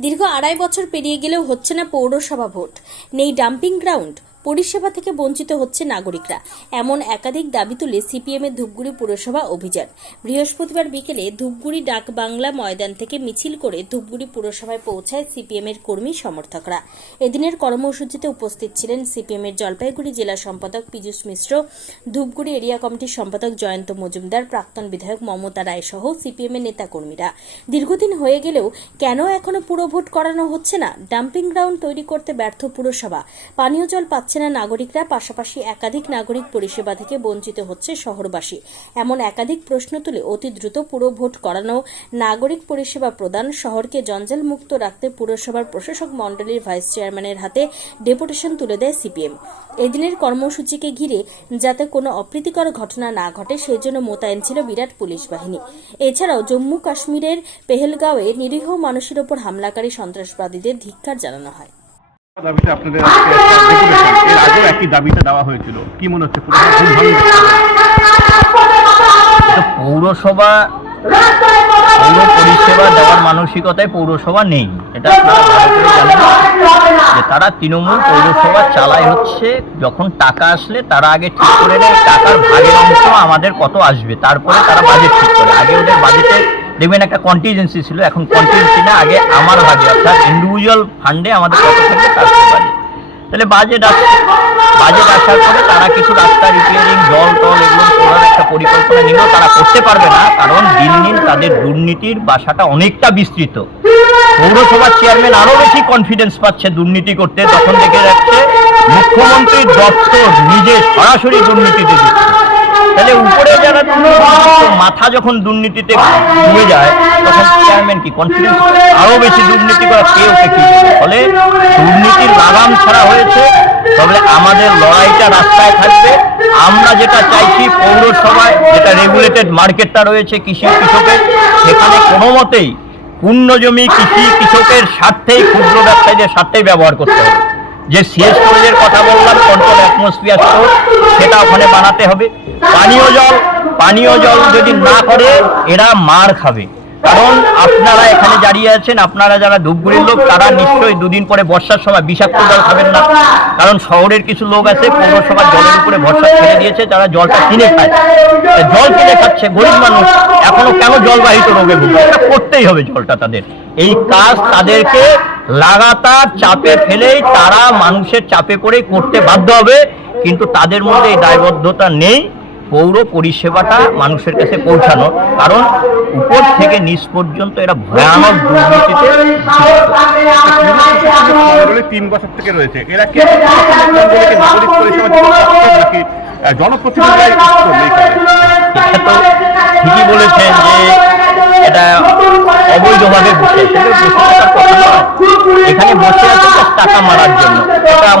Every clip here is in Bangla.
দীর্ঘ আড়াই বছর পেরিয়ে গেলেও হচ্ছে না পৌরসভা ভোট। নেই ডাম্পিং গ্রাউন্ড পরিষেবা থেকে বঞ্চিত হচ্ছে নাগরিকরা। এমন একাধিক দাবি তুলে সিপিএম এর ধূপগুড়ি পুরসভা অভিযান। বৃহস্পতিবার বিকেলে ধূপগুড়ি ডাক বাংলা ময়দান থেকে মিছিল করে ধূপগুড়ি পুরসভায় পৌঁছায় সিপিএম এর কর্মী সমর্থকরা। এদিনের কর্মসূচিতে উপস্থিত ছিলেন সিপিএম এর জলপাইগুড়ি জেলা সম্পাদক পীযূষ মিশ্র, ধূপগুড়ি এরিয়া কমিটির সম্পাদক জয়ন্ত মজুমদার, প্রাক্তন বিধায়ক মমতা রায় সহ সিপিএম এর নেতাকর্মীরা। দীর্ঘদিন হয়ে গেলেও কেন এখনও পুরো ভোট করানো হচ্ছে না? ডাম্পিং গ্রাউন্ড তৈরি করতে ব্যর্থ পুরসভা। পানীয় জল পাচ্ছে না নাগরিকরা, পাশাপাশি একাধিক নাগরিক পরিষেবা থেকে বঞ্চিত হচ্ছে শহরবাসী। এমন একাধিক প্রশ্ন তুলে অতি দ্রুত পুরো ভোট করানো নাগরিক পরিষেবা প্রদান শহরকে জঞ্জাল মুক্ত রাখতে পুরসভার প্রশাসক মণ্ডলীর ভাইস চেয়ারম্যানের হাতে ডেপুটেশন তুলে দেয় সিপিএম। এদিনের কর্মসূচিকে ঘিরে যাতে কোনো অপ্রীতিকর ঘটনা না ঘটে সেই জন্য মোতায়েন ছিল বিরাট পুলিশ বাহিনী। এছাড়াও জম্মু কাশ্মীরের পেহেলগাঁওয়ে নিরীহ মানুষের ওপর হামলাকারী সন্ত্রাসবাদীদের ধিক্কার জানানো হয়। দাবিতে দেওয়া হয়েছিল। কি মনে হচ্ছে? পৌরসভা পৌর পরিষেবা দেওয়ার মানসিকতায় পৌরসভা নেই। এটা যে তারা তৃণমূল পৌরসভা চালায় হচ্ছে, যখন টাকা আসলে তারা আগে ঠিক করে নেয়, টাকার ভাগের অংশ আমাদের কত আসবে, তারপরে তারা বাজেট ঠিক করে। আগে ওদের বাজেটে দেখবেন একটা কন্টিজেন্সি ছিল। এখন কন্টিজেন্সি না, আগে আমার ভাগে অর্থাৎ ইন্ডিভিজুয়াল ফান্ডে আমাদের কত থাকবে তারপরে বাজেট তাহলে বাজেট আসছে বাজেট আসার পরে তারা কিছু রাস্তা রিপেয়ারিং জল টল এগুলো করার একটা পরিকল্পনা নিলেও তারা করতে পারবে না, কারণ দিন দিন তাদের দুর্নীতির বাসাটা অনেকটা বিস্তৃত। পৌরসভার চেয়ারম্যান আরও বেশি কনফিডেন্স পাচ্ছে দুর্নীতি করতে। তখন দেখে যাচ্ছে মুখ্যমন্ত্রীর দপ্তর নিজে সরাসরি দুর্নীতিতে দিচ্ছে। তাহলে উপরে যারা মাথা যখন দুর্নীতিতে ডুবে যায়, তখন চেয়ারম্যান কি? কনফিডেন্স আরও বেশি দুর্নীতি করা কে ওকে কি ফলে দুর্নীতির লাগাম ছাড়া হয়েছে তবে আমাদের লড়াইটা রাস্তায় থাকবে। আমরা যেটা চাইছি পৌরসভায়, যেটা রেগুলেটেড মার্কেটটা রয়েছে কৃষি কৃষকের, সেখানে কোনো মতেই পূর্ণ জমি কৃষি কৃষকের স্বার্থেই, ক্ষুদ্র ব্যবসায়ীদের স্বার্থেই ব্যবহার করতে হবে। যে সিএস কলেজের কথা বললাম কন্ট্রোল অ্যাটমসফিয়ার স্টোর সেটা ওখানে বানাতে হবে। পানীয় জল পানীয় জল যদি না করে, এরা মার খাবে। কারণ আপনারা এখানে দাঁড়িয়ে আছেন, আপনারা যারা ধূপগুড়ির লোক, তারা নিশ্চয়ই দুদিন পরে বর্ষার সময় বিষাক্ত জল খাবেন না। কারণ শহরের কিছু লোক আছে, পৌরসভার জলের উপরে ভরসা ছেড়ে দিয়েছে, তারা জলটা কিনে খায়। জল কিনে খাচ্ছে, গরিব মানুষ। এখনও কেন জলবাহিত রোগে ভুগবে? এটা করতেই হবে জলটা তাদের। এই কাজ তাদেরকে লাগাতার চাপে ফেলেই তারা মানুষের চাপে পড়েই করতে বাধ্য হবে। কিন্তু তাদের মধ্যে এই দায়বদ্ধতা নেই পৌর পরিষেবাটা মানুষের কাছে পৌঁছানো। কারণ উপর থেকে নিচ পর্যন্ত এরা ভয়ানক দুর্নীতিতে তিন বছর থেকে রয়েছে। এরা কি? নাগরিক পরিষেবা তো ঠিকই বলেছেন যে এটা অবৈধভাবে এখানে বসে আছে টাকা মারার জন্য। এটা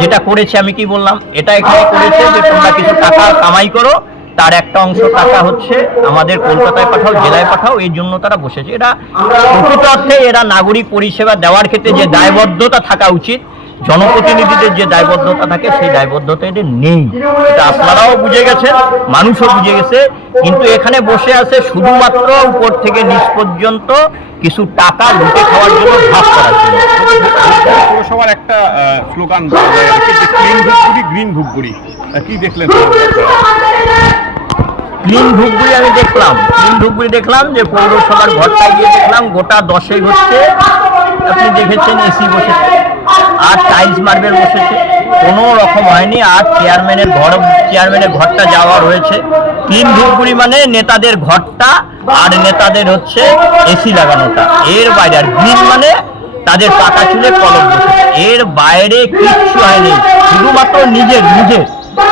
যেটা করেছে আমি কি বললাম? এটা এখানে করেছে যে তোমরা কিছু টাকা কামাই করো, তার একটা অংশ টাকা হচ্ছে আমাদের কলকাতায় পাঠাও, জেলায় পাঠাও, এই জন্য তারা বসেছে। এটা প্রকৃত অর্থে এরা নাগরিক পরিষেবা দেওয়ার ক্ষেত্রে যে দায়বদ্ধতা থাকা উচিত জনপ্রতিনিধিদের যে দায়বদ্ধতা থাকে সেই দায়বদ্ধতা এদের নেই। এটা আপনারাও বুঝে গেছেন মানুষও বুঝে গেছে কিন্তু এখানে বসে আছে শুধুমাত্র উপর থেকে নিচ পর্যন্ত কিছু টাকা লুটে খাওয়ার জন্য ভাগ করার জন্য। পৌরসভার একটা স্লোগান ক্লিন গ্রিন আহ, কি দেখলেন? ক্লিন ধূপগুড়ি আমি দেখলাম। ক্লিন ধূপগুড়ি দেখলাম যে পৌরসভার ঘরটায় গিয়ে দেখলাম গোটা হচ্ছে আপনি দেখেছেন এসি বসেছে আর টাইলস মার্বেল বসেছে। কোনো রকম হয়নি। আর চেয়ারম্যানের ঘর চেয়ারম্যানের ঘরটা যাওয়া রয়েছে। তিন ধূপগুড়ি মানে নেতাদের ঘরটা আর নেতাদের হচ্ছে এসি লাগানোটা। এর বাইরে আর গ্রিন মানে তাদের পাকা চুলে কলম বসেছে। এর বাইরে কিচ্ছু হয়নি। শুধুমাত্র নিজের নিজের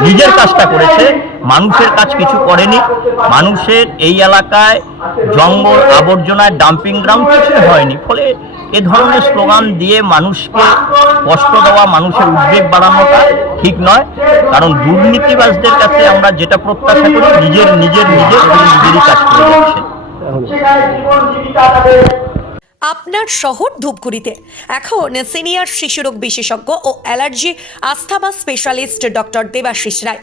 নিজের কাজটা করেছে। মানুষের কাজ কিছু করেনি। মানুষের এই এলাকায় জঙ্গল আবর্জনায় ডাম্পিং গ্রাউন্ড কিছু হয়নি। ফলে এ ধরনের স্লোগান দিয়ে মানুষকে কষ্ট দেওয়া, মানুষের উদ্বেগ বাড়ানোটা ঠিক নয়। কারণ দুর্নীতিবাজদের কাছে আমরা যেটা প্রত্যাশা করি, নিজের নিজের নিজের নিজেরই কাজ করে যাচ্ছে। আপনার শহর ধূপগুড়িতে। এখন সিনিয়র শিশুরোগ বিশেষজ্ঞ ও allergy asthma specialist doctor Debashis Roy.